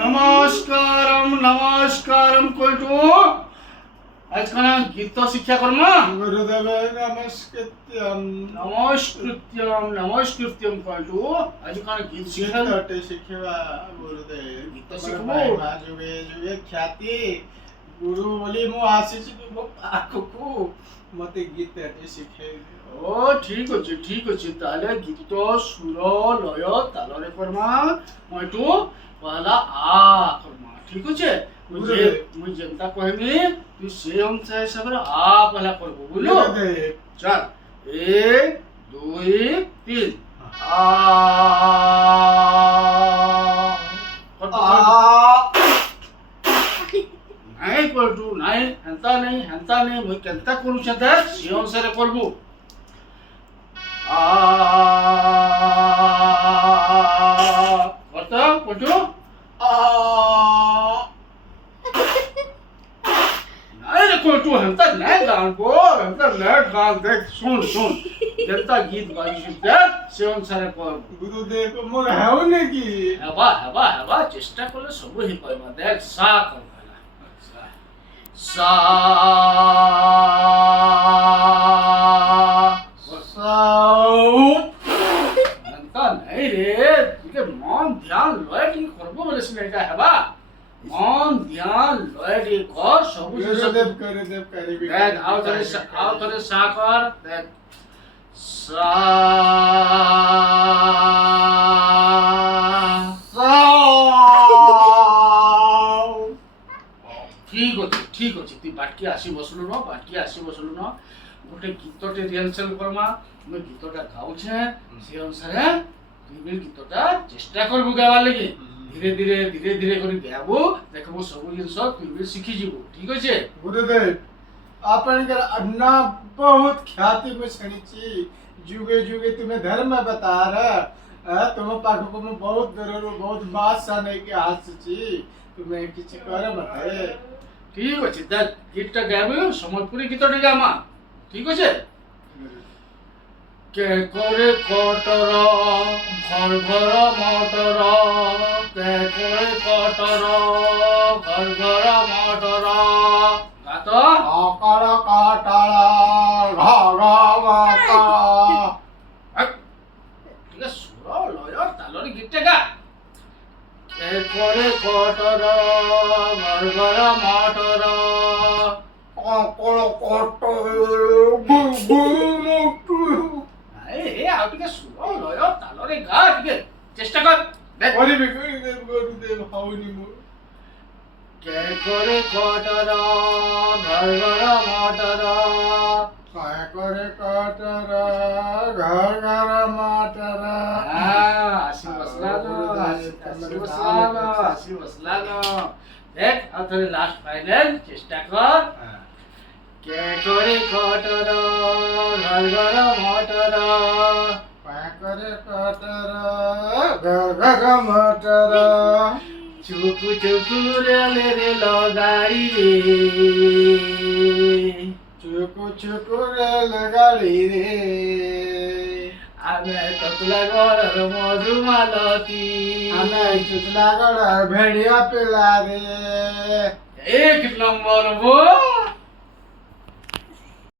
নমস্কারম নমস্কারম কইটু আজকাল গীত শিক্ষা কর্ম গুরুদেব নমস্কৃত্যম নমস্কৃত্যম নমস্কৃত্যম কইটু আজকাল গীত শিক্ষা গীতଟେ ଶିଖିବା ଗୁରୁଦେବ ଗୀତ ତମର ଶିଖିବୁ? ଭାଇମା ଯୁଗେ ଯୁଗେ ଖ୍ୟାତି ଗୁରୁ ବୋଲି ମୁଁ ଆସିଛି ତୁମ ପାଖକୁ ମତେ ଗୀତଟେ ଶିଖେଇବେ ও ঠিক আছে তাহলে গীত সুর লয় তালরে কর্মা মইটু পহলা আ কর্মা ঠিক আছে মুই যেনতা কইমি তুই সেই অনুসারে হিসাবে আ পহলা করবো বুঝলো গুরুদেব চল 1 2 3 আ নাই করটু নাই হেনতা নেই মুই কেনতা করুছে দেখ সেই অনুসারে করবো কত কটু নাই রে কটু হেনতা নাই গান কো হেনতা নাই গান দেখ শুন যেনতা গীত গাইছি দেখ সে অনুসারে কর গুরুদেব মোর হেউনি কি হেবা চেষ্টা করলে সবু হি পাইবা দেখ সা কর সা নাই রে তুই মন ধ্যান লয় কি করবো বলে শুনে এটা হেবা মন ধ্যান লয় রে কর সবু গুরুদেব করিবি দেখ আও ধরে সা কর দেখ সা ঠিক আছে তুই বাটকি আসি বসলু ন গোটে গীতটে রিহার্সাল করমা মুই গীতটা গাউছে সে অনুসারে তুই বি গীতটা চেষ্টা করবু গাবার লাগি ধীরে ধীরে করে গাবু দেখবু সবু জিনিস তুই বি শিখি যাবু ঠিক আছে गुरुदेव आपनकर अन्ना बहुत ख्याति में शनिची जुगे जुगे तुम्हें धर्म बता रहा तुम पाख को मैं बहुत दूर बहुत बात साने के हासची तुम्हें किछ कर मते ঠিক আছে দেখ গীতটা গাবু সম্বলপুরি গীতটা গামা ঠিক আছে কে করে কটর ঘর ঘর মটর কে করে কটর ঘর ঘর মটর গাত आकार काटाला घागा माता ঠিক আছে সুর লয় তালরে গীতটা গা কে করে কটর ঘর ঘর মটর आकार काटा गुरु मुक्तु এ আর ଟିକେ সুর লয় তালরে গা ଟିକେ চেষ্টা কর দেখ गुरुदेव हाउनी मो কে করে কটর ঘর ঘর মটর काय करे काटरा घर घर माटरा আসি বসলা দেখ আর তাহলে লাস্ট ফাইনাল চেষ্টা কর কে করে কটর ঘর ঘর মটর काय करे काटरा घर घर माटरा চুকু রে লগাড়ি রে चुकु रेल गाड़ी रे আমি ততলা ঘর মধুমালতী हमें चुचला गड़ा भेड़िया पिला रे এক নম্বর বো